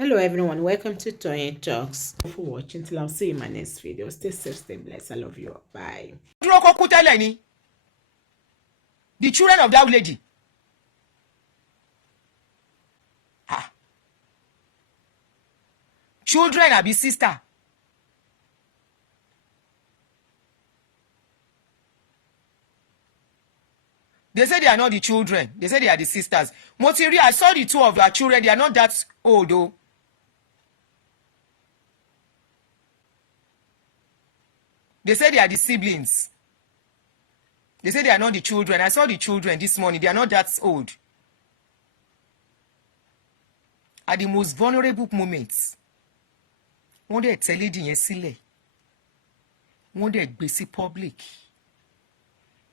Hello everyone, welcome to Tony Talks. Thank you for watching. Till I'll see you in my next video. Stay safe, stay blessed. I love you all. Bye. The children of that lady. Children are be sister. They say they are not the children. They say they are the sisters. Motiri, I saw the two of your children. They are not that old though. They say they are the siblings. They say they are not the children. I saw the children this morning. They are not that old. At the most vulnerable moments, wọ́n dẹ̀ tẹ́ lady yẹn sílẹ̀. Wọ́n dẹ̀ gbé sí public.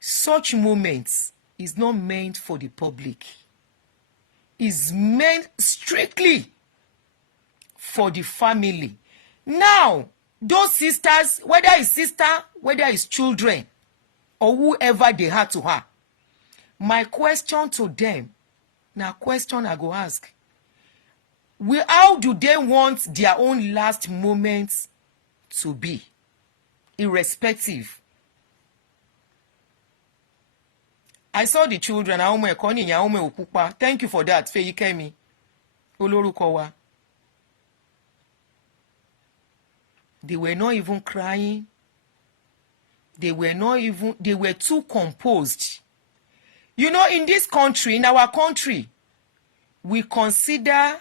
Such moments is not meant for the public. It's meant strictly for the family. Now, those sisters, whether it's sister, whether it's children, or whoever they had to her, my question to them, now question I go ask, how do they want their own last moments to be, irrespective? I saw the children. Thank you for that. Feyikemi. Olórúkọ wa. They were not even crying. They were too composed. You know, in this country, in our country, we consider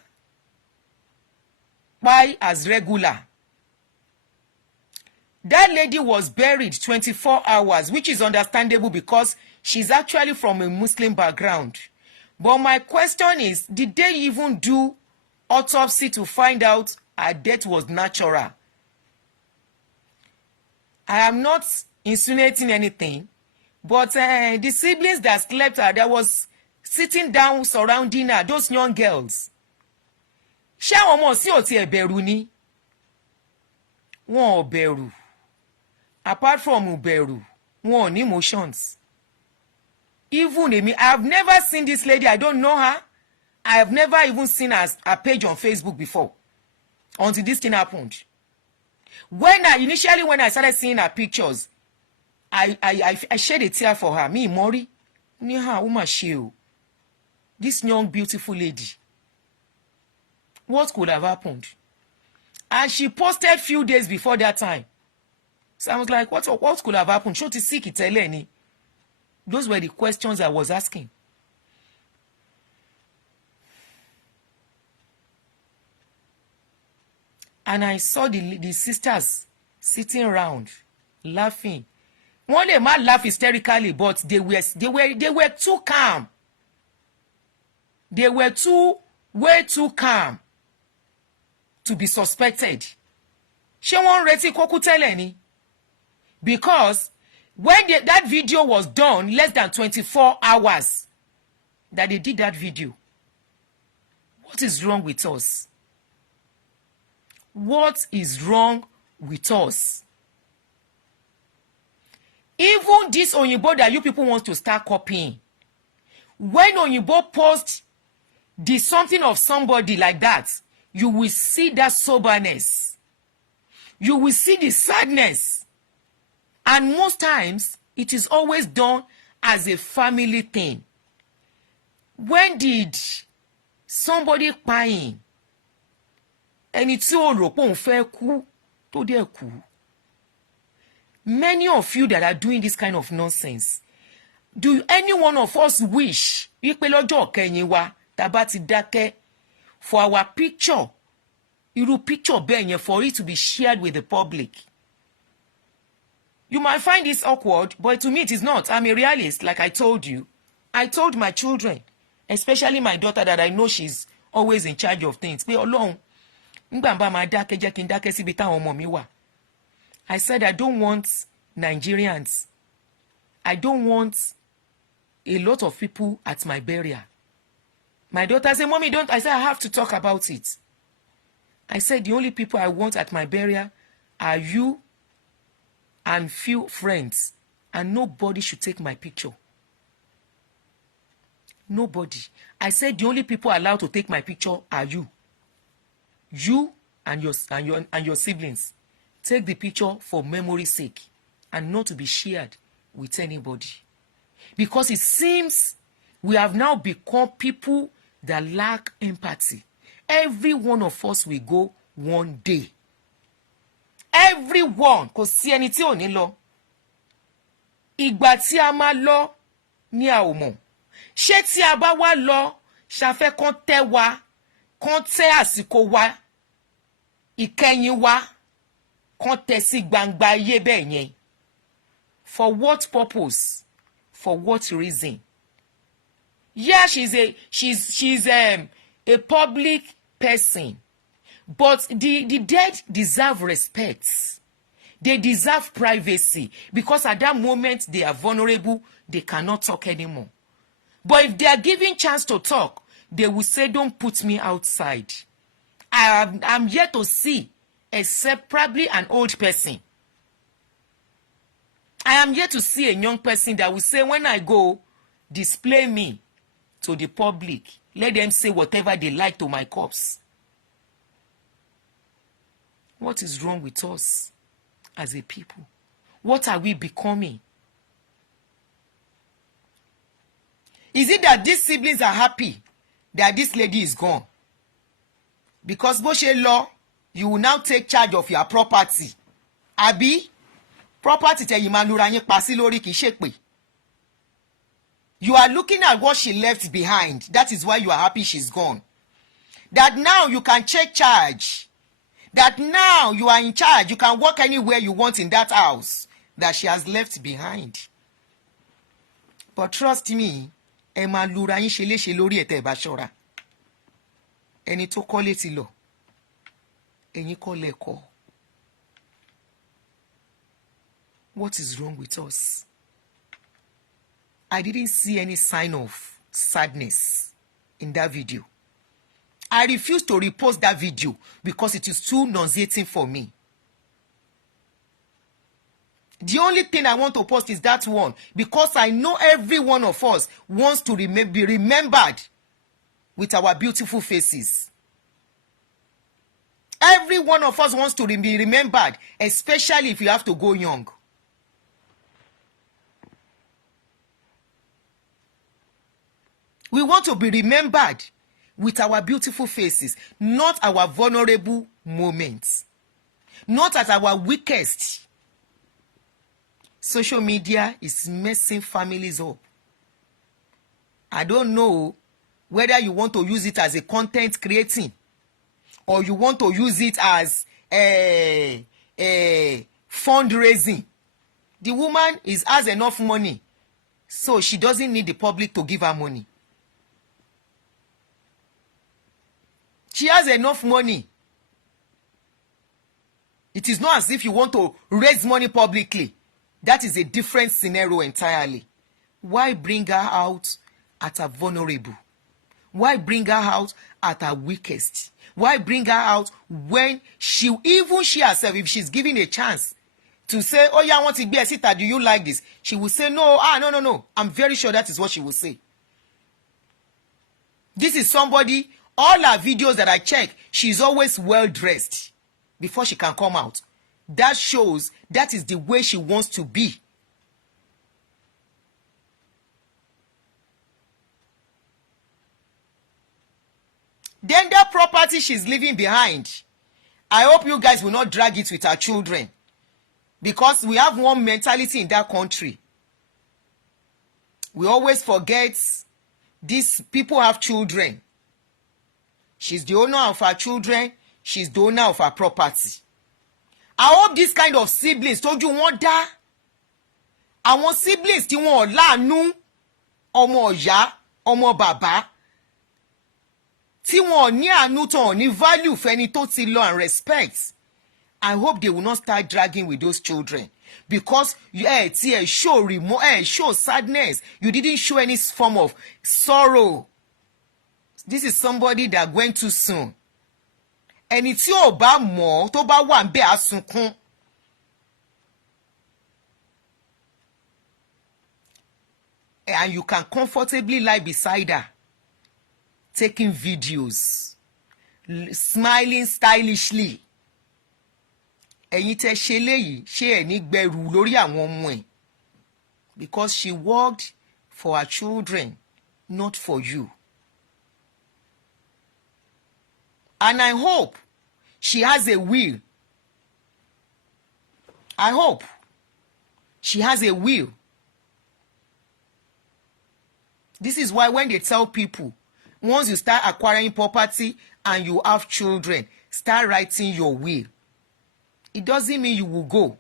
why as regular. That lady was buried 24 hours, which is understandable because she's actually from a Muslim background. But my question is, did they even do autopsy to find out her death was natural? I am not insinuating anything, but the siblings that slept her, that was sitting down surrounding her, those young girls. Ṣé àwọn ọmọ sí ò tiẹ̀ bẹ̀rù ni? Wọn ò bẹ̀rù. Apart from bẹ̀rù, wọn ò ní emotions. Even me, I have never seen this lady. I don't know her. I have never even seen her page on Facebook before, until this thing happened. When I started seeing her pictures, I shed a tear for her. Me, Mori, ni ha uma sheo. This young beautiful lady. What could have happened? And she posted few days before that time. So I was like, what could have happened? Shoti sick iteleni. Those were the questions I was asking. And I saw the sisters sitting around, laughing. One day might laugh hysterically, but they were too calm. They were way too calm to be suspected. Ṣé wọ́n retí kókú tẹ́lẹ̀ ni? Because when that video was done, less than 24 hours that they did that video. What is wrong with us? What is wrong with us? Even this Oyinbo that you people want to start copying. When Oyinbo posts the something of somebody like that, you will see that soberness. You will see the sadness. And most times, it is always done as a family thing. When did somebody crying? Ẹni tí ó rò pé òun fẹ́ kú tó dẹ̀ kú. Many of you that are doing this kind of nonsense, do any one of us wish wípé lọ́jọ́ kẹ́yìn wa tá bá ti dákẹ́ for our picture, irú picture bẹ́ẹ̀ yẹn, for it to be shared with the public? You might find this awkward, but to me it is not. I'm a realist, like I told you. I told my children, especially my daughter, that I know she's always in charge of things. Pé Ọlọ́run, nígbà bá máa dákẹ́ jẹ́ kí n dákẹ́ síbi táwọn ọmọ mi wà. I said I don't want Nigerians. I don't want a lot of people at my burial. My daughter said, Mommy, don't. I said, I have to talk about it. I said, the only people I want at my burial are you and few friends. And nobody should take my picture. Nobody. I said, the only people allowed to take my picture are you. you and your siblings, take the picture for memory's sake and not to be shared with anybody. Because it seems we have now become people that lack empathy. Every one of us will go one day. Everyone, kò sí ẹni tí ò ní lọ. Ìgbà tí a máa lọ ni a ò mọ̀. Ṣé tí a bá wá lọ, ṣàfẹ́ kán tẹ́ wa, kán tẹ́ àsìkò wa, ìkẹyìn wa, kán tẹ́ sí gbangba ayé bẹ́ẹ̀ yẹn. For what purpose? For what reason? Yeah, she's a public person, but the dead deserve respect. They deserve privacy, because at that moment they are vulnerable. They cannot talk anymore. But if they are given chance to talk, they will say, "Don't put me outside." I'm yet to see, except probably an old person. I am yet to see a young person that will say, "When I go, display me to the public. Let them say whatever they like to my corpse." What is wrong with us as a people? What are we becoming? Is it that these siblings are happy that this lady is gone? Because bó ṣe lọ, you will now take charge of your property. Àbí? Property tẹ̀yìn máa lura yín pa sí lórí kìí ṣe pé. You are looking at what she left behind. That is why you are happy she's gone. That now you can take charge. That now you are in charge. You can walk anywhere you want in that house that she has left behind. But trust me, ẹ máa lura yín ṣe léṣe lórí ẹ̀ tẹ́ ẹ bá ṣọ́ra. Ẹni tó kọ́lé ti lọ. Ẹ̀yin kọ́ lẹ kọ́. What is wrong with us? I didn't see any sign of sadness in that video. I refuse to repost that video because it is too nauseating for me. The only thing I want to post is that one, because I know every one of us wants to be remembered with our beautiful faces. Every one of us wants to be remembered, especially if you have to go young. We want to be remembered with our beautiful faces, not our vulnerable moments, not at our weakest. Social media is messing families up. I don't know whether you want to use it as a content creating or you want to use it as a fundraising. The woman has enough money, so she doesn't need the public to give her money. She has enough money. It is not as if you want to raise money publicly. That is a different scenario entirely. Why bring her out at her vulnerable? Why bring her out at her weakest? Why bring her out when she herself, if she's given a chance to say, "Oh yeah, I want to be a sister, do you like this?" She will say, no. I'm very sure that is what she will say. This is somebody, all her videos that I check, she's always well dressed before she can come out. That shows that is the way she wants to be. Then that property she's leaving behind, I hope you guys will not drag it with her children, because we have one mentality in that country. We always forget these people have children. She's the owner of her children. She's the owner of her property. I hope this kind of siblings tójú wọn dá. Àwọn siblings tí wọn ò láàánú, ọmọ ìyá, ọmọ bàbá, tí wọn ò ní àánú tó ò ní value fẹ́ni tó ti lọ and respect. I hope they will not start dragging with those children, because show sadness. You didn't show any form of sorrow. This is somebody that went too soon. Ẹni tí ò bá mọ̀ tó bá wà ńbẹ̀ á sunkún. And you can comfortably lie beside her, taking videos, smiling stylishly. Ẹ̀yin tẹ́ ṣe léyìí ṣé ẹ̀ ní gbẹrù lórí àwọn ọmọ ẹ̀, because she worked for her children, not for you. And I hope she has a will. I hope she has a will. This is why when they tell people, once you start acquiring property and you have children, start writing your will. It doesn't mean you will go.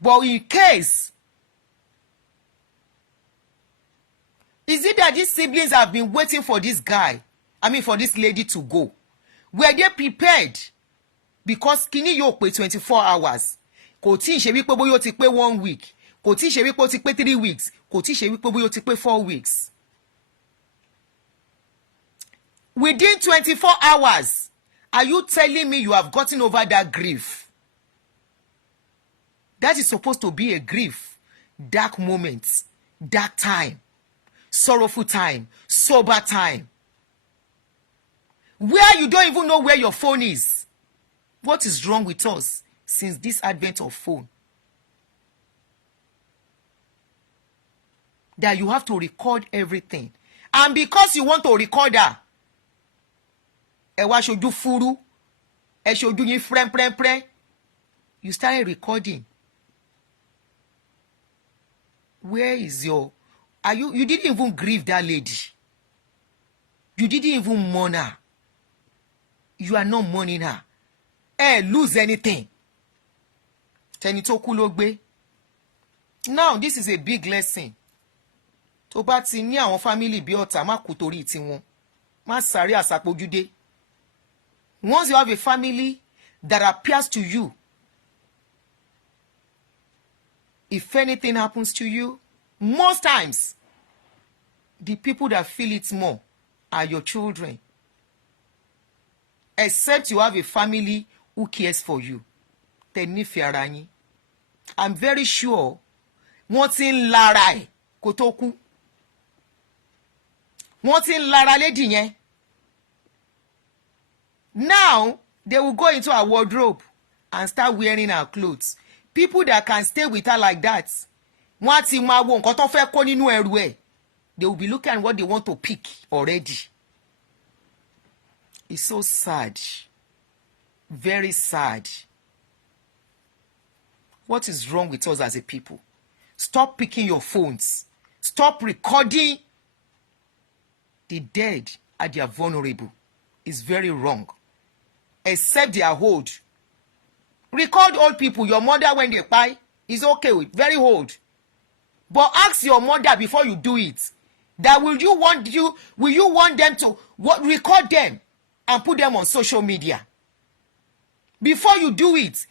But in case, is it that these siblings have been waiting for this guy, for this lady to go? Were they prepared? Because Kini yóò pé 24 hours. Kò tí ì ṣe wípé bóyá ó ti pé 1 week. Kò tí ì ṣe wípé ó ti pé 3 weeks. Kò tí ì ṣe wípé bóyá ó ti pé 4 weeks. Within 24 hours, are you telling me you have gotten over that grief? That is supposed to be a grief. Dark moments, dark time, sorrowful time, sober time. Where you don't even know where your phone is. What is wrong with us since this advent of phone? That you have to record everything. And because you want to record her, ẹ wá ṣojú fúrú, ẹ ṣojú yín frẹ́nprẹ́nprẹ́, you started recording. Where is your... You didn't even grieve that lady. You didn't even mourn her. You are not mourning her. Lose anything. Tẹni tó kú ló gbé. Now this is a big lesson. Tó bá ti ní àwọn family bí ọ̀tá, má kú torí tiwọn. Má sáré àsápojúdé. Once you have a family that appears to you, if anything happens to you, most times, the people that feel it more are your children. Except you have a family who cares for you. Tẹ́ nífẹ̀ẹ́ ara yín. I'm very sure wọ́n ti ń lara ẹ̀ kó tó kú. Wọ́n ti ń lara lady yẹn. Now, they will go into her wardrobe and start wearing her clothes. People that can stay with her like that, wọ́n á ti máa wo nǹkan tó fẹ́ kó nínú ẹrù ẹ̀. They will be looking at what they want to pick already. It's so sad. Very sad. What is wrong with us as a people? Stop picking your phones. Stop recording the dead and they are vulnerable. It's very wrong. Except they are old. Record old people. Your mother when they die is okay with very old. But ask your mother before you do it. That will you want them to record them and put them on social media? Before you do it,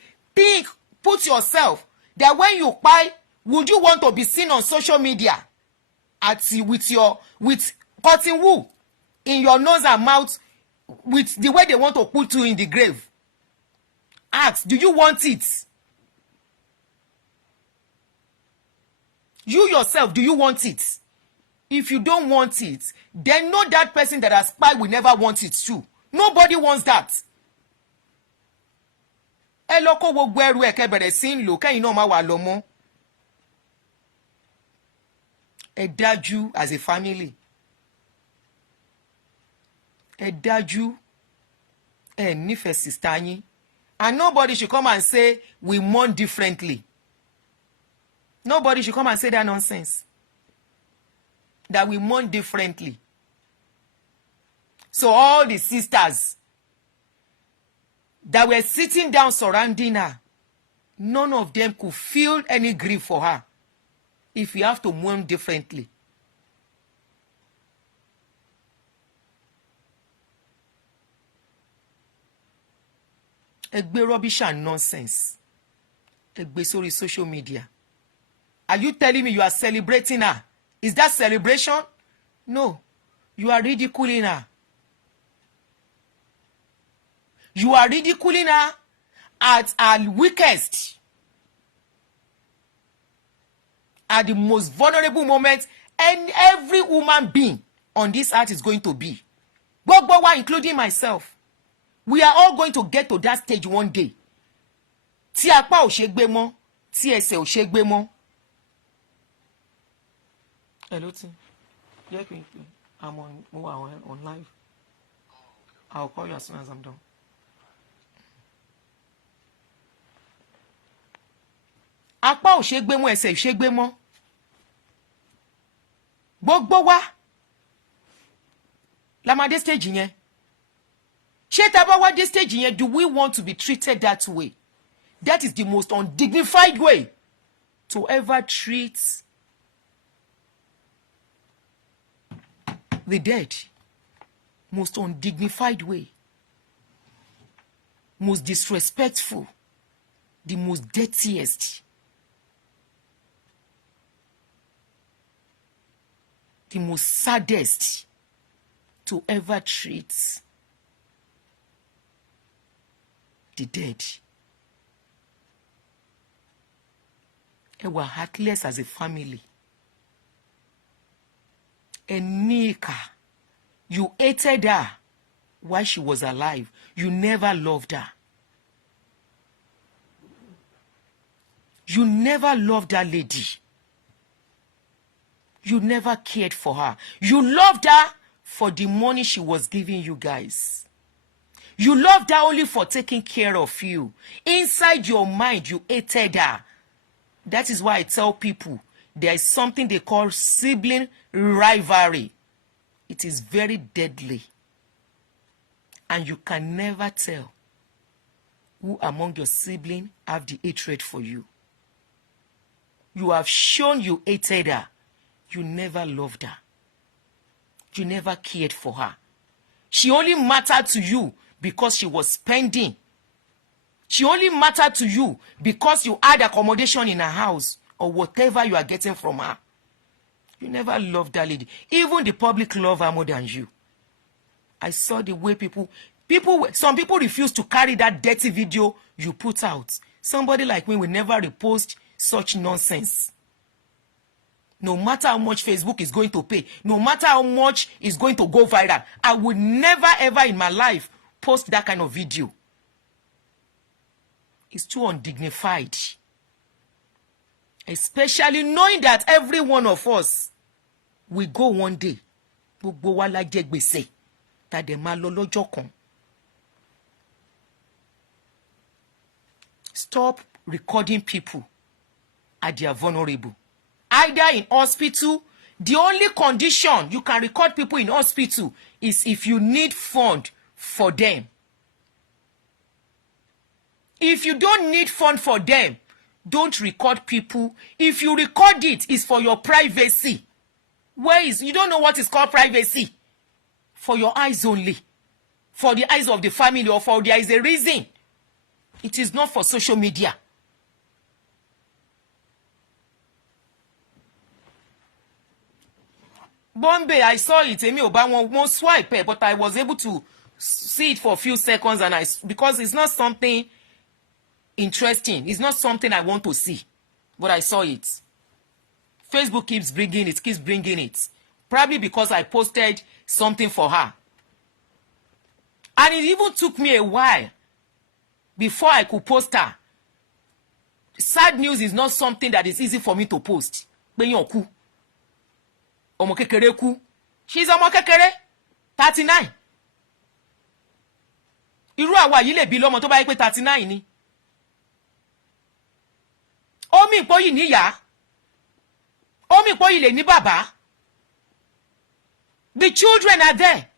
put yourself that when you die, would you want to be seen on social media with cotton wool in your nose and mouth, with the way they want to put you in the grave? Ask, do you want it? You yourself, do you want it? If you don't want it, then know that person that has spied will never want it too. Nobody wants that. Ẹ lọ kó gbogbo ẹrù ẹ kẹ́ bẹ̀rẹ̀ sí ń lò kẹ́yìn náà má wà lọ mọ́. Ẹ dájú as a family. Ẹ dájú ẹ nífẹ̀ẹ́ sister yín. And nobody should come and say we mourn differently. Nobody should come and say that nonsense. That we mourn differently. So all the sisters that were sitting down surrounding her, none of them could feel any grief for her if we have to mourn differently. Egbe rubbish and nonsense. Egbe sórí social media. Are you telling me you are celebrating her? Is that celebration? No. You are ridiculing her. You are ridiculing her at her weakest. At the most vulnerable moment, and every human being on this earth is going to be. Gbogbo wa, including myself, we are all going to get to that stage one day. Tí apá ò ṣe gbé mọ́, tí ẹsẹ̀ ò ṣe gbé mọ́. Hello, Tim. Yeah, I'm on live. I'll call you as soon as I'm done. Apá ò ṣe gbé mọ́, ẹsẹ̀ ò ṣe gbé mọ́. Gbogbo wa la máa dé stage yẹn. Ṣé tá bá wá dé stage yẹn, do we want to be treated that way? That is the most undignified way to ever treat the dead. Most undignified way. Most disrespectful. The most dirtiest. The most saddest to ever treat the dead. They were heartless as a family. And Nika, you hated her while she was alive. You never loved her. You never loved that lady. You never cared for her. You loved her for the money she was giving you guys. You loved her only for taking care of you. Inside your mind, you hated her. That is why I tell people there is something they call sibling rivalry. It is very deadly. And you can never tell who among your siblings have the hatred for you. You have shown you hated her. You never loved her. You never cared for her. She only mattered to you because she was spending. She only mattered to you because you had accommodation in her house or whatever you are getting from her. You never loved that lady. Even the public love her more than you. I saw the way some people refuse to carry that dirty video you put out. Somebody like me will never repost such nonsense. No matter how much Facebook is going to pay, no matter how much is going to go viral, I would never ever in my life post that kind of video. It's too undignified. Especially knowing that every one of us will go one day. Gbogbo wa la jẹ gbèsè. Ta dẹ̀ máa lọ lọ́jọ́ kan. Stop recording people at their vulnerable. Either in hospital, the only condition you can record people in hospital is if you need fund for them. If you don't need fund for them, don't record people. If you record it, it's for your privacy. You don't know what is called privacy. For your eyes only. For the eyes of the family, or for there is a reason. It is not for social media. Bombay, I saw it. Emi Oba won't swipe, but I was able to see it for a few seconds, and because it's not something interesting. It's not something I want to see, but I saw it. Facebook keeps bringing it. Probably because I posted something for her. And it even took me a while before I could post her. Sad news is not something that is easy for me to post. Ọmọ kékeré kú. She's ọmọ kékeré. 39. Irú àwa yìí lè bí lọ́mọ tó bá yẹ pé 39 ni. Omi ìpòyì níyà. Omi ìpòyì lè ní bàbá. The children are there.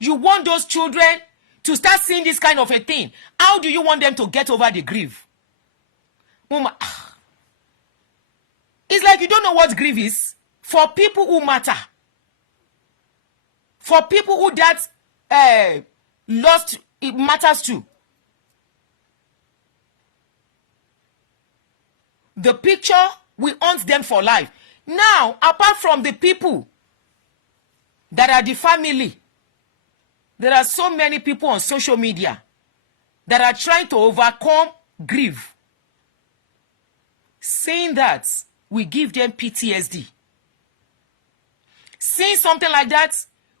You want those children to start seeing this kind of a thing. How do you want them to get over the grief? Mama, it's like you don't know what grief is. For people who matter. For people who that lost, it matters to. The picture, we haunt them for life. Now, apart from the people that are the family, there are so many people on social media that are trying to overcome grief. Saying that, we give them PTSD. Seeing something like that,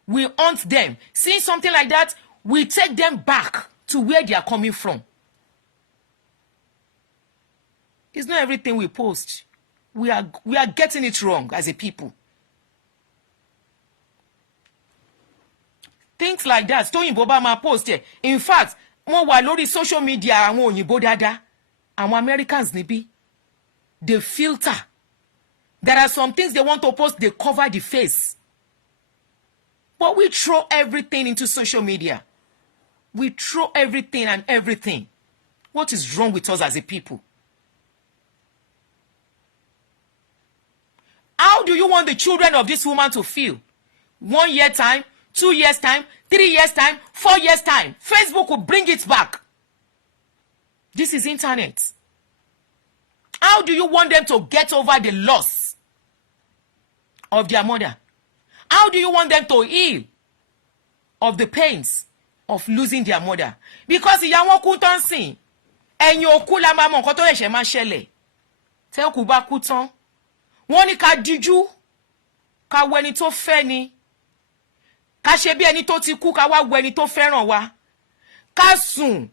We hunt them. Seeing something like that, we take them back to where they are coming from. It's not everything we post. We are getting it wrong as a people. Things like that. Tóyìnbó bá máa post it. In fact, wọ́n wà lórí social media àwọn òyìnbó dáadáa. Àwọn Americans níbí. They filter. There are some things they want to post, they cover the face. But we throw everything into social media. We throw everything and everything. What is wrong with us as a people? How do you want the children of this woman to feel? 1 year time, 2 years time, 3 years time, 4 years time. Facebook will bring it back. This is internet. How do you want them to get over the loss of their mother? How do you want them to heal of the pains of losing their mother? Because ìyá wọn kú tán sìn, ẹ̀yin òkú la máa mọ nǹkan tó ṣẹ̀ṣẹ̀ máa ṣẹlẹ̀. Tẹ́ òkú bá kú tán, wọ́n ní ká díjú, ká wo ẹni tó fẹ́ ni, ká ṣe bí ẹni tó ti kú, ká wá wo ẹni tó fẹ́ràn wa, ká sùn,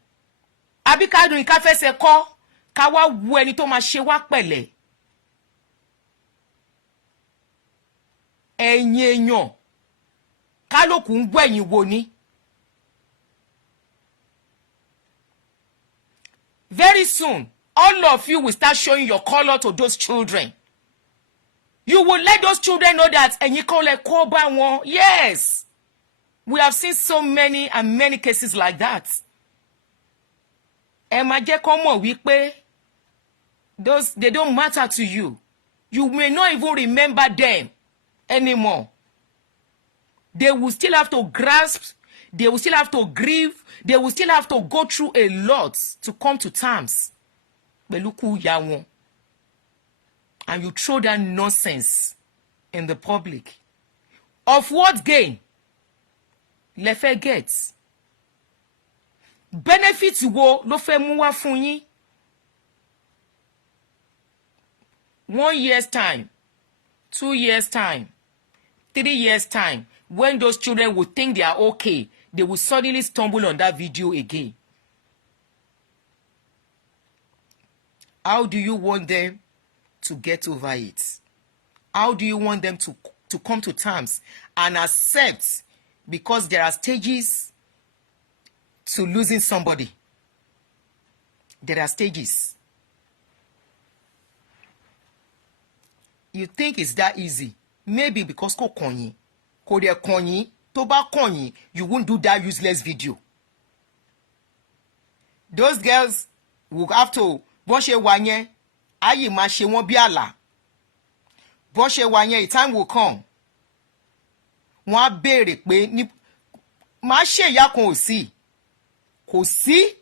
àbí ká rìn ká fẹsẹ̀ kọ́, ká wá wo ẹni tó máa ṣe wá pẹ̀lẹ́. Ẹ̀yin èèyàn, kálòkù ń gbọ́ ẹ̀yin wo ni. Very soon, all of you will start showing your color to those children. You will let those children know that ẹ̀yin kọ́ lẹ kó bá wọn. Yes, we have seen so many and many cases like that. Ẹ máa jẹ́ kó mọ̀ wípé they don't matter to you. You may not even remember them anymore. They will still have to grasp, they will still have to grieve, they will still have to go through a lot to come to terms. Pẹ̀lú kú ìyá wọn. And you throw that nonsense in the public. Of what gain? Lẹ fẹ́ get. Benefit wo ló fẹ́ mú wá fún yín? 1 year's time, 2 years' time, 3 years' time, when those children will think they are okay, they will suddenly stumble on that video again. How do you want them to get over it? How do you want them to come to terms and accept, because there are stages to losing somebody? There are stages. You think it's that easy? Maybe because kò kàn yín, kò dẹ̀ kàn yín, tó bá kàn yín, you won't do that useless video. Those girls will have to, bọ́n ṣe wà yẹn, ayé máa ṣe wọ́n bí àlà. Bọ́n ṣe wà yẹn, a time will come. Wọ́n á béèrè pé ní máa ṣe ìyá kan ò sí. Kò sí.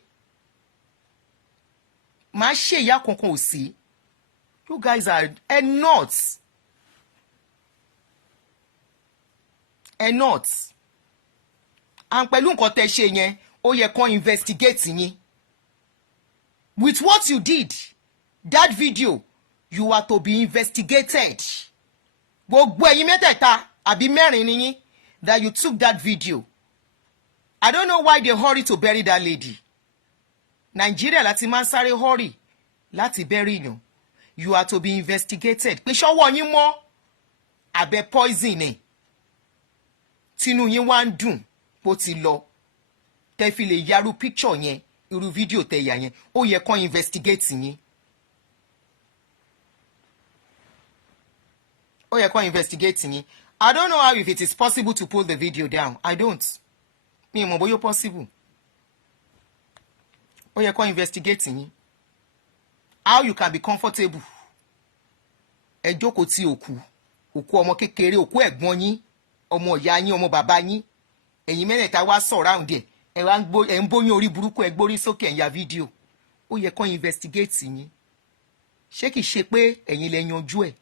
Máa ṣe ìyá kankan ò sí. You guys are nuts. Nuts. And pẹ̀lú nǹkan tẹ́ ṣe yẹn, ó yẹ kó investigate yín. With what you did, that video, you are to be investigated. Gbogbo ẹ̀yin mẹ́tẹ̀ẹ̀ta àbí mẹ́rin ni yín that you took that video. I don't know why they hurry to bury that lady. Nigeria láti máa sáré hurry láti bury yàn. You are to be investigated. Pé ṣọ́wọ́ yín mọ́ abẹ́ poison ni. Tínú yín wá ń dùn bó ti lọ. Tẹ́ fi lè yarú picture yẹn, irú video tẹ́ yà yẹn, ó yẹ kó investigate yín. Ó yẹ kó investigate yín. I don't know how if it is possible to pull the video down. I don't. Mi mọ̀ bóyá possible. Ó yẹ kó investigate yín. How you can be comfortable. Ẹ jókòó tí òkú ọmọ kékeré, òkú ẹ̀gbọ́n yín, ọmọ ìyá yín, ọmọ bàbá yín. Ẹ̀yin mẹ́rẹ̀ẹ̀ta wá surround ẹ̀. Ẹ ń bóyún orí burúkú, ẹ gbórí sókè ẹ̀ ń ya fídíò. Ó yẹ kó investigate yín. Ṣé kìí ṣe pé ẹ̀yin lẹ yanjú ẹ̀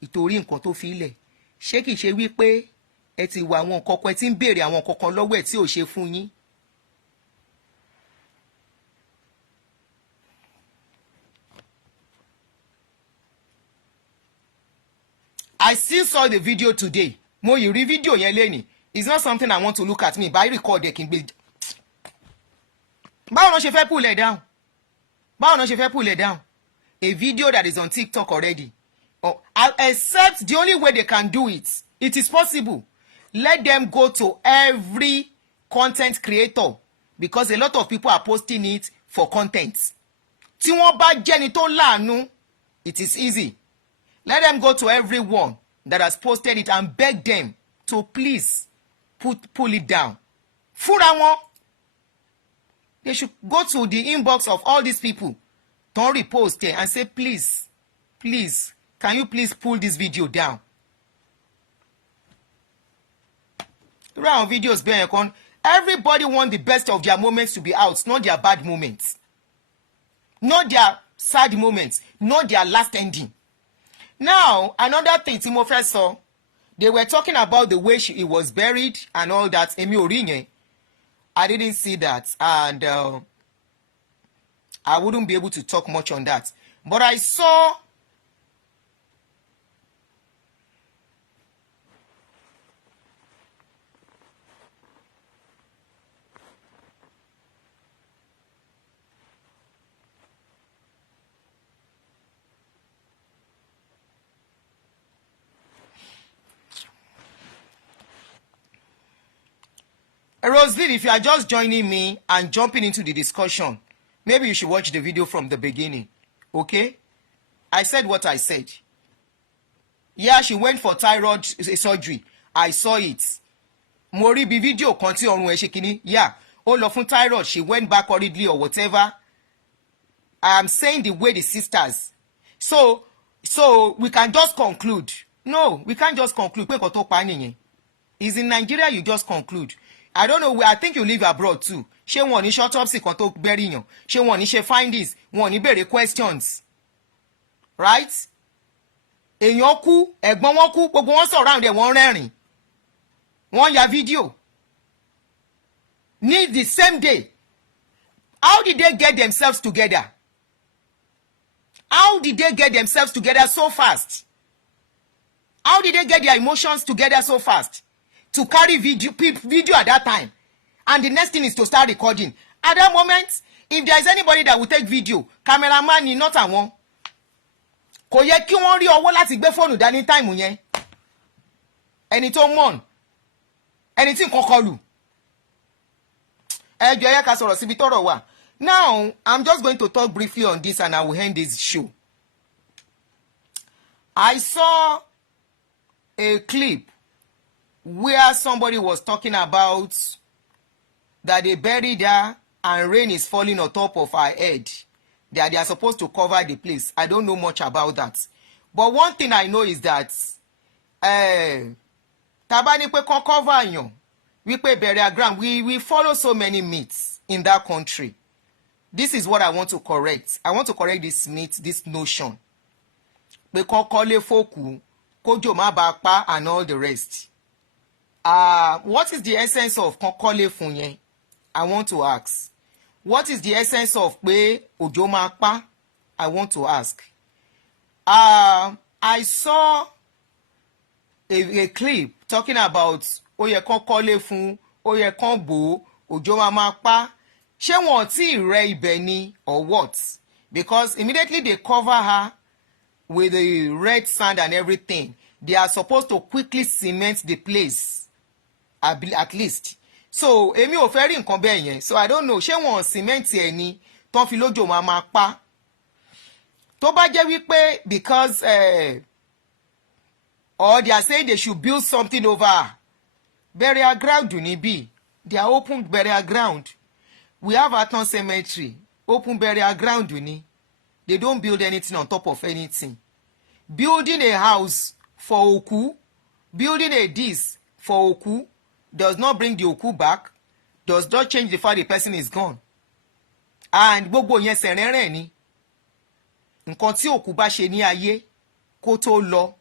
ìtorí nǹkan tó fi lẹ̀? Ṣé kìí ṣe wípé ẹ ti wà àwọn nǹkan kan, ẹ ti ń béèrè àwọn nǹkan kan lọ́wọ́ ẹ̀ tí ò ṣe fún yín? I still saw the video today. Mo yìí rí fídíò yẹn lénìí. It's not something I want to look at me, but I record it. Báwo ló ṣe fẹ́ pull it down? Báwo ló ṣe fẹ́ pull it down? A video that is on TikTok already. Oh, except the only way they can do it, it is possible. Let them go to every content creator because a lot of people are posting it for content. Tí wọ́n bá jẹ́ni tó láàánú, it is easy. Let them go to everyone that has posted it and beg them to please pull it down. Fúnra wọn. They should go to the inbox of all these people. Don't repost it and say, please, can you please pull this video down? Around videos being on, everybody want the best of their moments to be out, not their bad moments. Not their sad moments, not their last ending. Now, another thing, Timothy saw, they were talking about the way he was buried and all that. Emi Orinye, I didn't see that, and I wouldn't be able to talk much on that. But I saw Roseville, if you are just joining me and jumping into the discussion, maybe you should watch the video from the beginning, okay? I said what I said. Yeah, she went for thyroid surgery. I saw it. Mo rí bí video kan tí Orun ẹ̀ ṣe Kini. Yeah, ó lọ fún thyroid. She went back hurriedly or whatever. I am saying the way the sisters. So we can just conclude. No, we can't just conclude. Pé nǹkan tó pa nìyẹn. Is in Nigeria you just conclude. I don't know where. I think you live abroad too. Ṣé wọn ní short autopsy kan tó bury yàn? Ṣé wọn ní ṣe findings? Wọn ní béèrè questions. Right? Èèyàn kú, ẹ̀gbọ́n wọn kú, gbogbo wọn surround ẹ̀ wọ́n rẹ́rìn. Wọ́n ya video. Ní the same day. How did they get themselves together? How did they get themselves together so fast? How did they get their emotions together so fast? To carry video at that time, and the next thing is to start recording. At that moment, if there is anybody that will take video, cameraman ni not àwọn. Kò yẹ kí wọ́n rí ọwọ́ láti gbé fóònù dání time yẹn. Ẹni tó mọ̀n, ẹni tí nǹkan kọlù. Ẹ jọ̀ọ́ yẹ ká sọ̀rọ̀ síbi tọ́rọ̀ wà. Now, I'm just going to talk briefly on this and I will end this show. I saw a clip where somebody was talking about that they buried her and rain is falling on top of her head. That they are supposed to cover the place. I don't know much about that. But one thing I know is that Tabani pe kon cover yan, we pe burial ground. We follow so many myths in that country. This is what I want to correct. I want to correct this myth, this notion. Pe kon kole foku, kojo ma ba pa and all the rest. What is the essence of konkole fun yen? I want to ask. What is the essence of pe ojo ma pa? I want to ask. I saw a clip talking about oye konkole fun, oye konbo, ojo ma pa. Ṣé wọ́n ti rẹ ibẹ̀ ni or what? Because immediately they cover her with the red sand and everything. They are supposed to quickly cement the place. At least. So, èmi ò fẹ́ rí nǹkan bẹ́ẹ̀ yẹn. So, I don't know. Ṣé wọ́n cement ẹ̀ ni tán fi lójó máa pa? Tó bá jẹ́ wípé because or they are saying they should build something over burial ground níbí. They are open burial ground. We have Aton cemetery. Open burial ground ni. They don't build anything on top of anything. Building a house for Oku, building a this for Oku, does not bring the Oku back, does not change the fact the person is gone. And gbogbo yẹn sẹ̀rẹ̀rẹ̀ ni. Nǹkan tí Oku bá ṣe ní ayé kó tó lọ,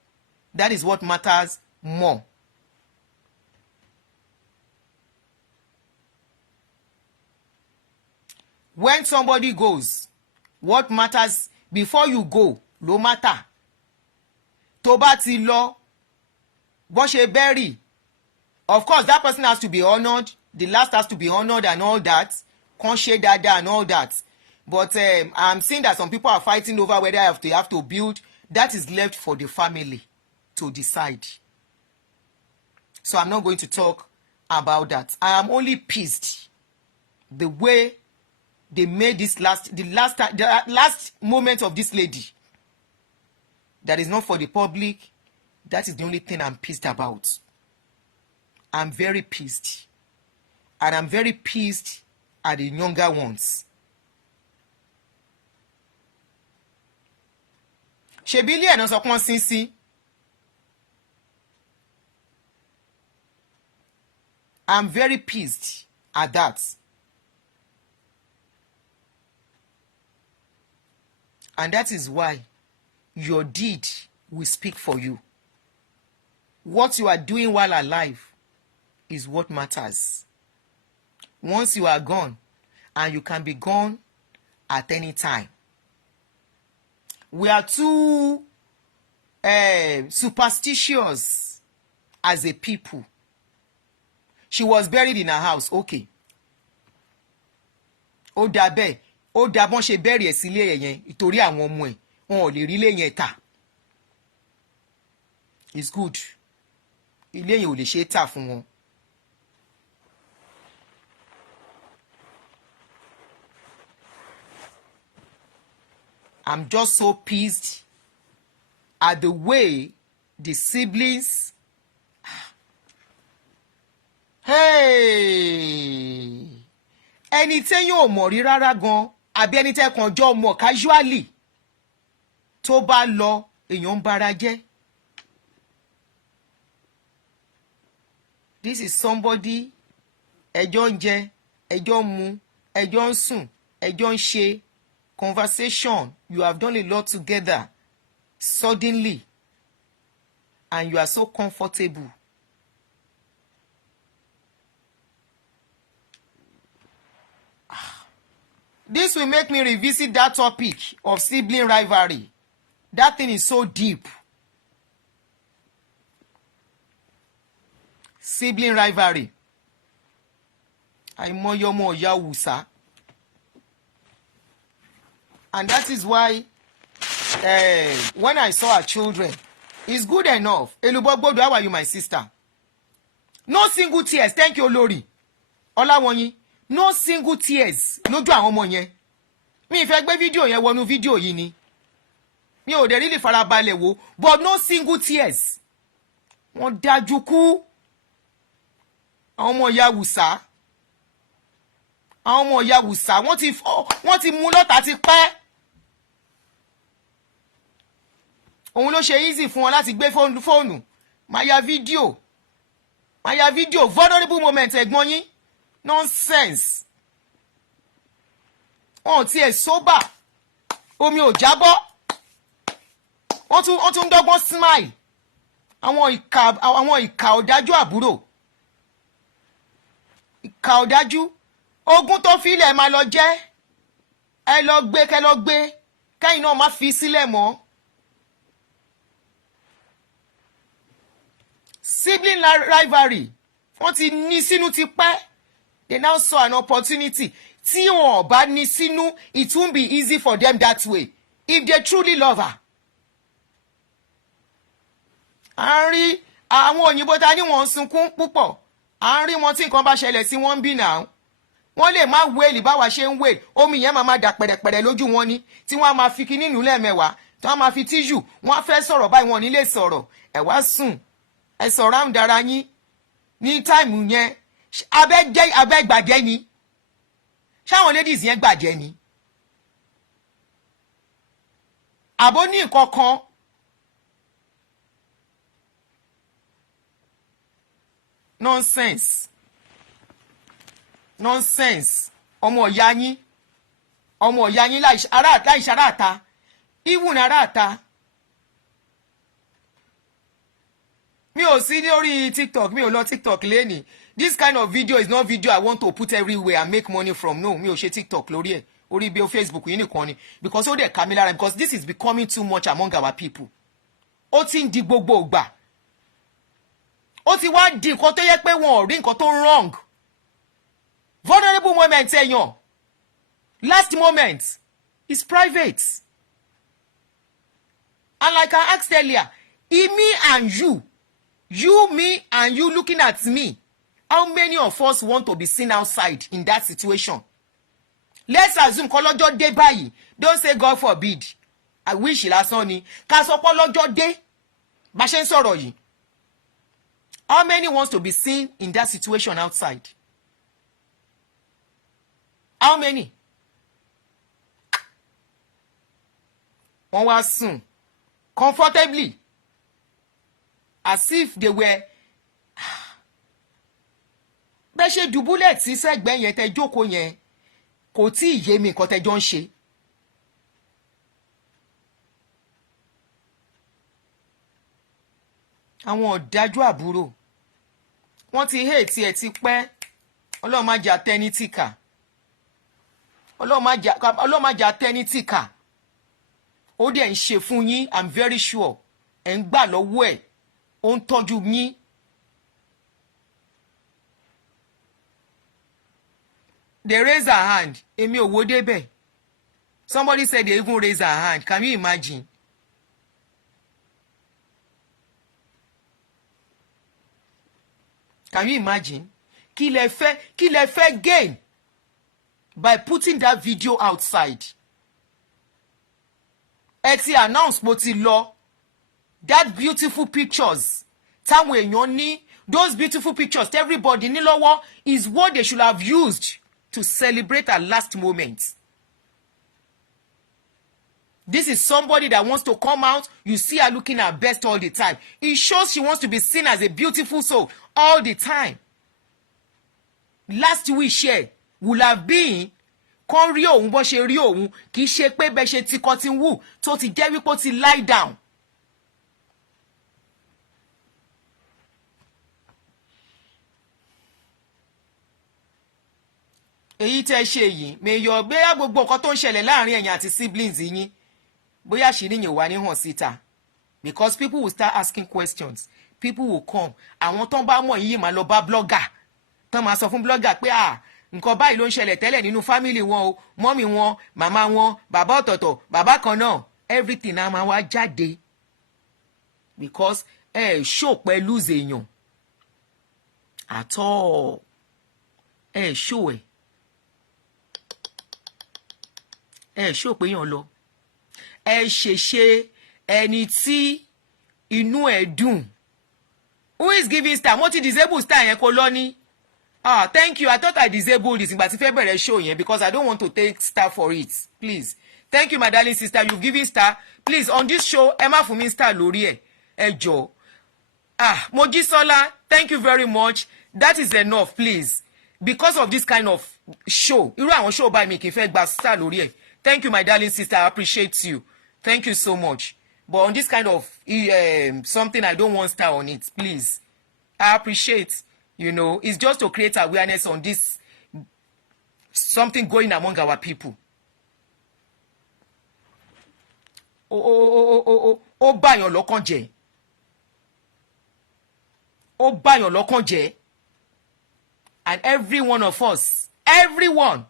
that is what matters more. When somebody goes, what matters before you go, ló matter. Tó bá ti lọ, bó ṣe bury, Of course, that person has to be honored. The last has to be honored and all that. Can't share that and all that. But I'm seeing that some people are fighting over whether they have to build. That is left for the family to decide. So I'm not going to talk about that. I am only pissed the way they made the last moment of this lady. That is not for the public. That is the only thing I'm pissed about. I'm very pissed. And I'm very pissed at the younger ones. Ṣebí ilé ẹ̀ náà sọ pọ́n sínsín. I'm very pissed at that. And that is why your deed will speak for you. What you are doing while alive is what matters. Once you are gone, and you can be gone at any time. We are too superstitious as a people. She was buried in her house. Okay. Ó dà bẹ́ẹ̀. Ó dà bọ́n ṣe bury ẹ̀ sílé ẹ̀ yẹn ìtorí àwọn ọmọ ẹ̀ wọn ò lè rí ilé yẹn tà. It's good. Ilé yẹn ò lè ṣe é tà fún wọn. I'm just so pissed at the way the siblings. Hey! Ẹni tẹ́yìn ò mọ̀ rí rárá gan àbí ẹni tẹ́ kàn jọ mọ̀ casually tó bá lọ èèyàn ń bara jẹ́. This is somebody ẹjọ́ ń jẹ, ẹjọ́ ń mu, ẹjọ́ ń sùn, ẹjọ́ ń ṣe conversation. You have done a lot together suddenly and you are so comfortable. This will make me revisit that topic of sibling rivalry. That thing is so deep. Sibling rivalry. Àìmọye ọmọ ìyá Wùsà. And that is why when I saw her children, it's good enough. Elubogbodo, how are you, my sister? No single tears. Thank you, Olori. Ọláwọ̀nyí. No single tears. Lójú àwọn ọmọ yẹn. Mi fẹ́ gbé fídíò yẹn wọnú fídíò yìí ni. Mi ò dẹ̀ really farabalẹ̀ wò. But no single tears. Wọ́n dájú kú. Àwọn ọmọ ìyá Wùsà. Àwọn ọmọ ìyá Wùsà. Wọ́n ti mú lọ́tà ti pẹ́. Òun ló ṣe easy fún wọn láti gbé fóònù. Máa ya fídíò. Vulnerable moment ẹ̀gbọ́n yín. Nonsense. Wọ́n tiẹ̀ sober. Omi ò jábọ́. Wọ́n tún dọ́gbọ́n smile. Àwọn ìkà ọ̀dájú àbúrò. Ìkà ọ̀dájú. Ogún tó filẹ̀ máa lọ jẹ́. Ẹ lọ gbé kẹ́yìn náà má fi sílẹ̀ mọ́. Sibling rivalry. Wọ́n ti ní sínú ti pẹ́. They now saw an opportunity. Tí wọn bá ní sínú, it won't be easy for them that way. If they truly love her. À ń rí àwọn òyìnbó ta ní wọ́n sunkún púpọ̀. À ń rí wọn tí nǹkan bá ṣẹlẹ̀ sí wọn bí náà. Wọ́n lè má wéèlì báwa ṣe ń wéèlì. Omi yẹn máa dà pẹ̀rẹ̀pẹ̀rẹ̀ lójú wọn ni. Tí wọ́n á máa fi kíní nù lẹ́ẹ̀mẹ́wàá. Tí wọ́n á máa fi tíṣù. Wọ́n á fẹ́ sọ̀rọ̀ báyìí wọn ò ní lè sọ̀rọ̀. Ẹ wá sùn. Ẹ sọ̀rọ̀ àmì dára yín. Ní táìmù yẹn. Abẹ́ gbàjẹ́ ni. Ṣáwọn ladies yẹn gbàjẹ́ ni. Àbó ní nǹkan kan. Nonsense. Ọmọ ìyá yín láìṣaráàta. Even aráàta. Mi ò sí lórí TikTok, mi ò lọ TikTok lẹ́nìí. This kind of video is not video I want to put everywhere and make money from. No, mi ò ṣe TikTok lórí ẹ̀. Orí bí o Facebook yìí nìkan ni. Because ó dẹ̀ ká mi lára because this is becoming too much among our people. Ó ti ń di gbogbo ìgbà. ó ti wá di nǹkan tó yẹ pé wọn ò rí nǹkan tó wrong. Vulnerable moment èèyàn, last moment is private. And like I asked earlier, me and you, me and you looking at me, how many of us want to be seen outside in that situation? Let's assume kọ́lọ́jọ́ dé báyìí. Don't say God forbid. I wish lásán ni. Ká sọ kọ́lọ́jọ́ dé. Bá ṣe ń sọ̀rọ̀ yìí. How many wants to be seen in that situation outside? How many? Wọ́n wá sùn comfortably as if they were bẹ́ẹ̀ ṣe dùbúlẹ̀ tí sẹ́gbẹ́ yẹn tẹ́ jókòó yẹn kò tí ì yé mi nǹkan tẹ́jọ́ ń ṣe. Àwọn ọ̀dájú àbúrò wọ́n ti hé tí ẹ ti pẹ́. Ọlọ́run má jà tẹ́ni tìkà. Ọlọ́run má jà tẹ́ni tìkà. Ó dẹ̀ ń ṣe fún yín, I'm very sure. Ẹ̀ ń gbà lọ́wọ́ ẹ̀, ó ń tọ́jú yín. They raise her hand. Èmi ò wo débẹ̀. Somebody said they even raise her hand. Can you imagine? Can you imagine? Kí lẹ fẹ́ gain by putting that video outside? Ẹ ti announce mo ti lọ. That beautiful pictures táwọn èèyàn ní, those beautiful pictures everybody ní lọ́wọ́ is what they should have used to celebrate her last moment. This is somebody that wants to come out. You see her looking her best all the time. It shows she wants to be seen as a beautiful soul all the time. Last wish here would have been kán rí òun bó ṣe rí òun, kì í ṣe pé bẹ́ẹ̀ ṣe ti cotton wool tó ti jẹ́ wípé ó ti lie down. Èyí tẹ́ ṣe yìí mèyọ̀ bóyá gbogbo nǹkan tó ń ṣẹlẹ̀ láàrin ẹ̀yin àti siblings yín bóyá àṣírí yẹn wà ní hàn síta, because people will start asking questions. People will come. Àwọn tó ń bá mọ̀ yìí máa lọ bá blogger tán máa sọ fún blogger pé nǹkan báyìí ló ń ṣẹlẹ̀ tẹ́lẹ̀ nínú family wọn o, mọ́mì wọn, màmá wọn, bàbá ọ̀tọ̀ọ̀tọ̀, bàbá kan náà, everything náà máa wá jáde because show pé lose èèyàn at all. Show show pé èèyàn lọ. Ṣèṣe ẹni tí inú ẹ̀ dùn. Who is giving star? Mo ti disable star yẹn kó lọ ní. Thank you. I thought I disabled this ìgbà tí fẹ́ bẹ̀rẹ̀ show yẹn because I don't want to take star for it. Please. Thank you, my darling sister. You've given star. Please, on this show, ẹ má fún mi star lórí ẹ̀. Ẹ jọ̀ọ́. Mojisola, thank you very much. That is enough, please. Because of this kind of show, irú àwọn show báyìí mi kì í fẹ́ gba star lórí ẹ̀. Thank you, my darling sister. I appreciate you. Thank you so much. But on this kind of something, I don't want star on it, please. I appreciate, it's just to create awareness on this, something going among our people. Ó báyàn lọ́kàn jẹ́. Ó báyàn lọ́kàn jẹ́. And every one of us, everyone,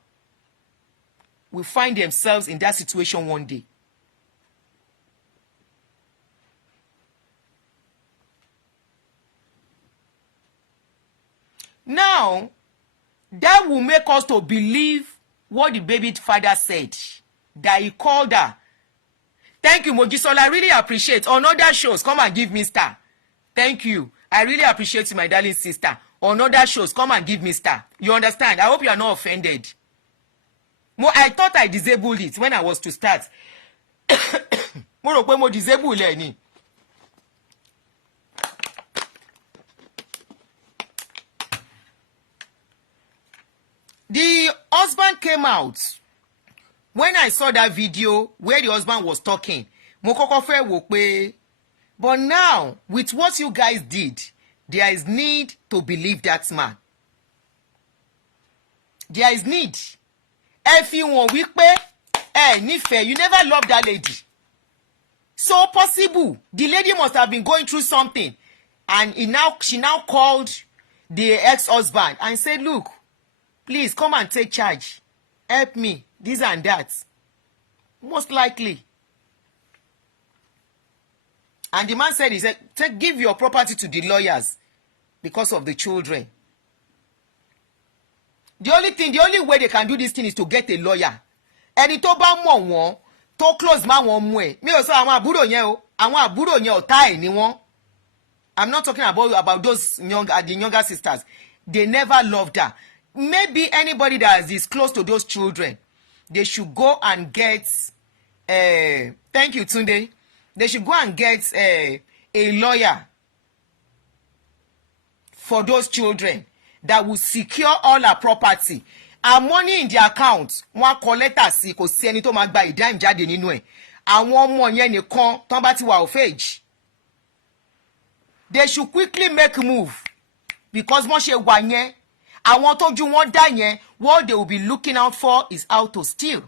will find themselves in that situation one day. Now, that will make us to believe what the baby father said, that he called her. Thank you, Mojisola. I really appreciate. On other shows, come and give me star. Thank you. I really appreciate you, my darling sister. On other shows, come and give me star. You understand? I hope you are not offended. I thought I disabled it when I was to start. Mo rò pé mo disable ẹ̀ ni. The husband came out. When I saw that video where the husband was talking, mo kọ́kọ́ fẹ́ wò pé, but now, with what you guys did, there is need to believe that man. There is need. If you want wípé nífẹ̀ẹ́, you never loved that lady. So possible, the lady must have been going through something. And she now called the ex-husband and said, look, please come and take charge. Help me, this and that. Most likely. And the man said, he said, give your property to the lawyers because of the children. The only way they can do this thing is to get a lawyer. Ẹni tó bá mọ̀ wọ́n tó close má wọ́n mú ẹ̀. Mi ò sọ àwọn àbúrò yẹn o. Àwọn àbúrò yẹn ọ̀tá ẹ̀ ni wọ́n. I'm not talking about those the younger sisters. They never loved her. Maybe anybody that is close to those children, they should go and get thank you, Tunde. They should go and get a lawyer for those children that will secure all her property. Her money in the account, wọ́n kọ lẹ́tà sí, kò sí ẹni tó máa gba ìdáhùn jáde nínú ẹ̀. Àwọn ọmọ yẹn nìkan tán bá ti wà of age. They should quickly make move because wọ́n ṣe wà yẹn. Àwọn tójú wọn dá yẹn, what they will be looking out for is how to steal.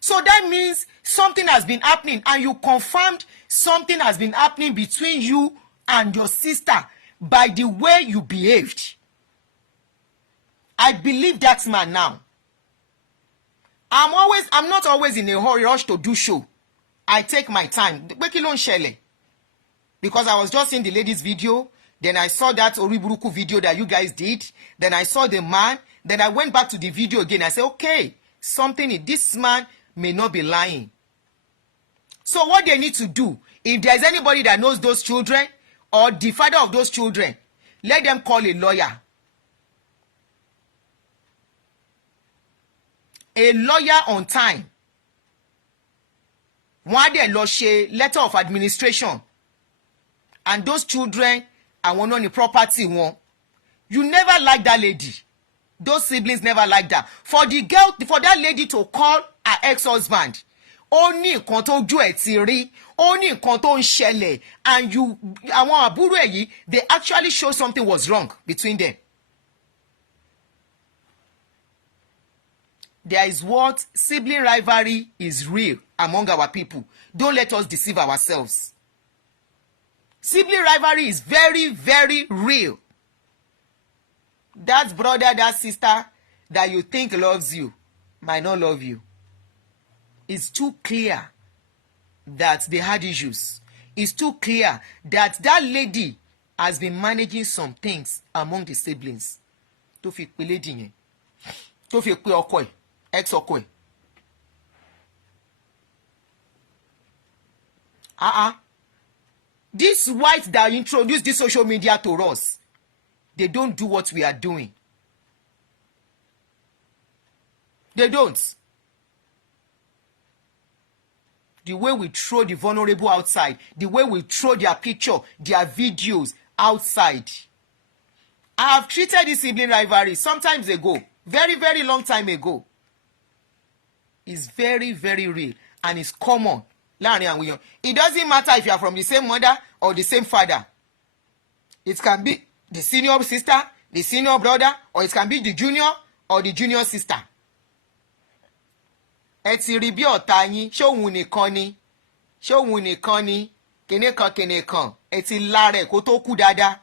So that means something has been happening, and you confirmed something has been happening between you and your sister by the way you behaved. I believe that man now. I'm not always in a hurry rush to do show. I take my time. Because I was just in the lady's video, then I saw that Oriburuku video that you guys did, then I saw the man, then I went back to the video again. I said, okay, this man may not be lying. So what they need to do, if there's anybody that knows those children or the father of those children, let them call a lawyer. A lawyer on time. Wọ́n á dẹ̀ lọ ṣe letter of administration. And those children, àwọn náà ní property wọn. You never like that lady. Those siblings never like that. For that lady to call her ex-husband, ó ní nǹkan tó ojú ẹ̀ ti rí, ó ní nǹkan tó ń ṣẹlẹ̀, and àwọn àbúrò ẹ̀ yìí, they actually show something was wrong between them. There is what sibling rivalry is real among our people. Don't let us deceive ourselves. Sibling rivalry is very, very real. That brother, that sister that you think loves you might not love you. It's too clear that they had issues. It's too clear that lady has been managing some things among the siblings. Tó fi pe lady yẹn. Tó fi pe ọkọ ẹ̀, ex ọkọ ẹ̀. These whites that introduced this social media to us, they don't do what we are doing. They don't. The way we throw the vulnerable outside, the way we throw their picture, their videos outside. I have treated this sibling rivalry sometimes ago, very, very long time ago. It's very, very real, and it's common. It doesn't matter if you are from the same mother or the same father. It can be the senior sister, the senior brother, or it can be the junior or the junior sister. Ẹ ti rí bí ọ̀tá yín, ṣóhun nìkan ni, kìnìkan, ẹ ti lára ẹ̀ kó tó kú dáadáa.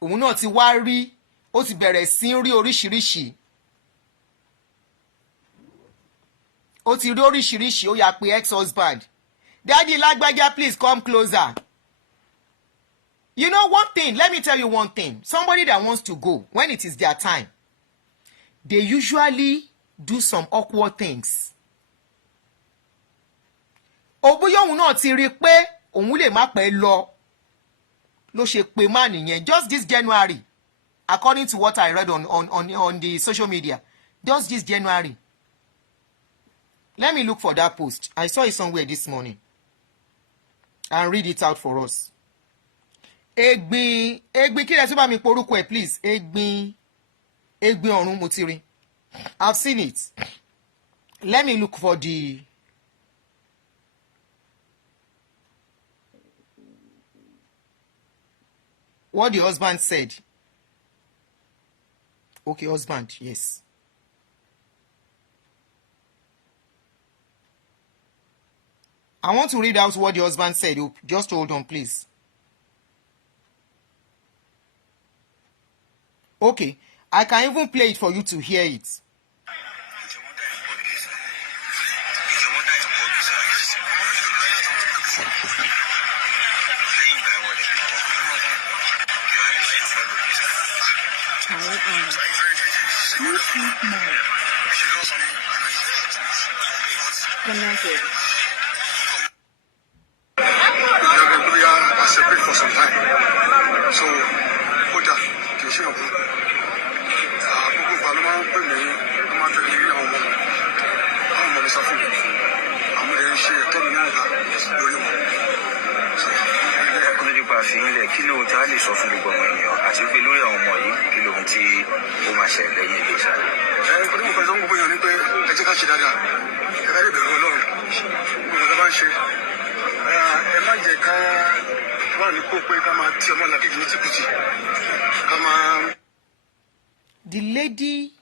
Òun náà ti wá rí, ó ti bẹ̀rẹ̀ sí rí oríṣiríṣi. Ó ti rí oríṣiríṣi, ó yá pé ex-husband. Daddy Lágbájá, please come closer. You know one thing, let me tell you one thing. Somebody that wants to go, when it is their time, they usually do some awkward things. Òbúyọ̀ òun náà ti rí pé òun lè má pẹ́ lọ ṣe pé má nìyẹn just this January, according to what I read on the social media, just this January. Let me look for that post. I saw it somewhere this morning and read it out for us. Egbin kí lẹ tún bá mi porúkọ ẹ̀ please. Egbin Orun mo ti rí. I've seen it. Let me look for what the husband said. Okay, husband, yes. I want to read out what the husband said. Just hold on, please. Okay, I can even play it for you to hear it. Separate for some time. So, Oda, kí ló ta lè sọ fún gbogbo àwọn ènìyàn àti pé lórí àwọn ọmọ yìí kí ló tí ó máa ṣẹlẹ̀ lẹ́yìn ilé ìṣá. Kò ní mo fẹ́ sọ gbogbo èèyàn ní pé ẹ jẹ́ ká ṣe dáadáa ẹ ká lè bẹ̀rù Ọlọ́run gbogbo nǹkan bá ń ṣe ẹ má jẹ́ ká wà ní kó pé ká máa tí ọmọ làkejì ní tìkùtì ká máa. The lady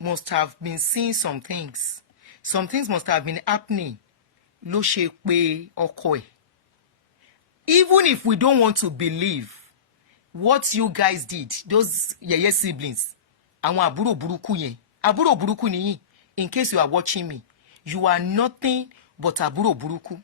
must have been seeing some things. Some things must have been happening. Ló ṣe pé ọkọ ẹ̀. Even if we don't want to believe what you guys did, those yeye siblings, àwọn àbúrò burúkú yẹn, àbúrò burúkú nìyí. In case you are watching me, you are nothing but àbúrò burúkú.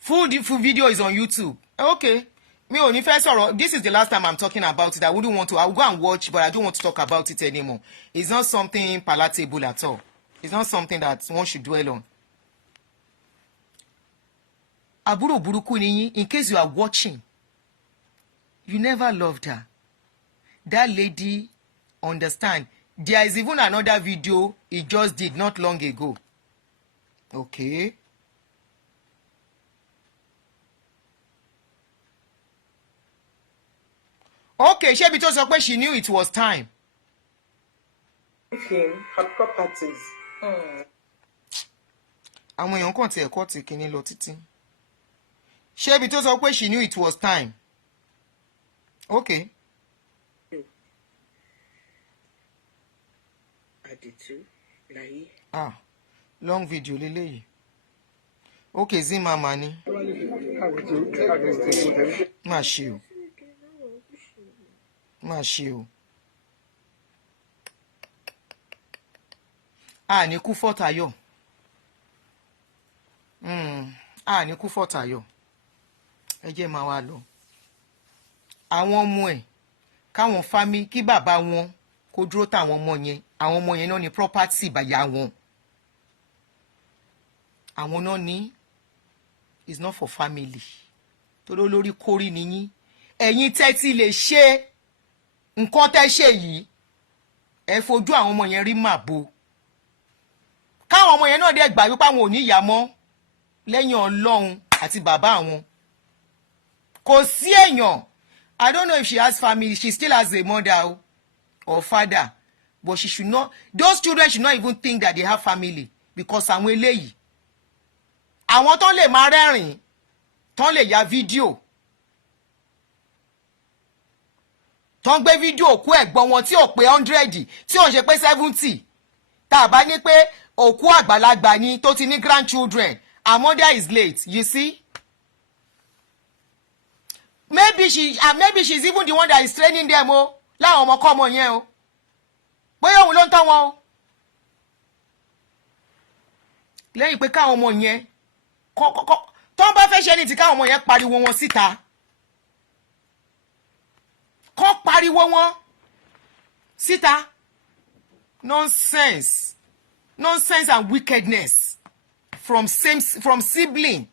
Full video is on YouTube. Okay. Mi ò ní fẹ́ sọ̀rọ̀. This is the last time I'm talking about it. I wouldn't want to. I will go and watch, but I don't want to talk about it anymore. It's not something palatable at all. It's not something that one should dwell on. Àbúrò burúkú nìyí, in case you are watching, you never loved her. That lady, understand. There is even another video he just did not long ago. Okay. Okay, ṣebí tó sọ pé she knew it was time. Him her properties. Àwọn èèyàn kàn tí ẹ̀kọ́ tí Kini lọ títí. Ṣebí tó sọ pé she knew it was time. Okay. Aditu, láyé. Long video leléyìí. Okay, Zimama ni. Má ṣe o. Má ṣe o. Ní kú fọ́tayọ̀. Ní kú fọ́tayọ̀. Ẹ jẹ́ máa wá lọ. Àwọn ọmọ ẹ̀ káwọn fámí kí bàbá wọn kó dúró táwọn ọmọ yẹn. Àwọn ọmọ yẹn náà ní property bàyá wọn. Àwọn náà ní is not for family. Torí olórí kórí nìyí. Ẹ̀yin tẹ́tí lè ṣe nǹkan tẹ́ ṣe yìí. Ẹ fojú àwọn ọmọ yẹn rí màbo. Káwọn ọmọ yẹn náà dẹ̀ gbà wípé àwọn ò ní ìyá mọ́ lẹ́yìn Ọlọ́run àti bàbá àwọn. Kò sí èèyàn. I don't know if she has family. She still has a mother or father. But she should not. Those children should not even think that they have family. Because àwọn eléyìí. Àwọn tó lè máa rẹ́rìn. Tó lè ya fídíò. Tó ń gbé fídíò òkú ẹ̀gbọ́n wọn tí ò pé 100. Tí ò ń ṣe pé 70. Tá a bá ní pé òkú àgbàlagbà ni tó ti ní grandchildren. Her mother is late. You see? Maybe she's even the one that is training them láwọn ọmọ kọ́ ọmọ yẹn o. Bóyá òun ló ń tọ́ wọn o. Lẹ́yìn pé káwọn ọmọ yẹn tó ń bá fẹ́ ṣe ní ti káwọn ọmọ yẹn pariwo wọn síta. Kọ́ pariwo wọn síta. Nonsense and wickedness from sibling.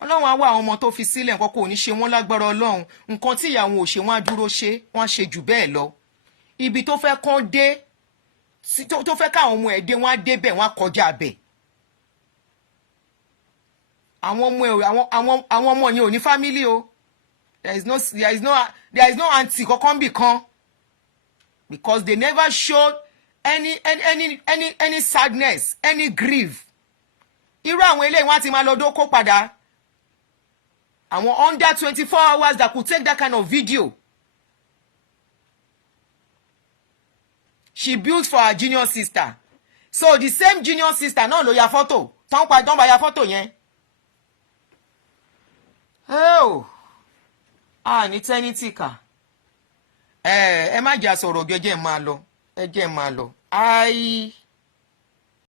Ọlọ́run á wá àwọn ọmọ tó fi sílẹ̀ nǹkan kò ní ṣe wọ́n lágbára Ọlọ́run. Nǹkan tí ìyàwó ò ṣe wọ́n á dúró ṣe wọ́n á ṣe jù bẹ́ẹ̀ lọ. Ibi tó fẹ́ kán dé tó fẹ́ káwọn ọmọ ẹ̀ dé wọ́n á dé bẹ̀ wọ́n á kọjá bẹ̀. Àwọn ọmọ yẹn ò ní family o. There is no aunty kankan bì kan. Because they never showed any sadness, any grief. Irú àwọn eléyìí wọ́n á ti máa lọ dóko padà. Àwọn under 24 hours that could take that kind of video. she built for her junior sister. So the same junior sister náà ló ya photo tán bá ya photo yẹn. Oh, ní tẹ́nítì kà. Ẹ má jà sọ̀rọ̀ gẹ́gẹ́ máa lọ. Ẹ jẹ́ máa lọ.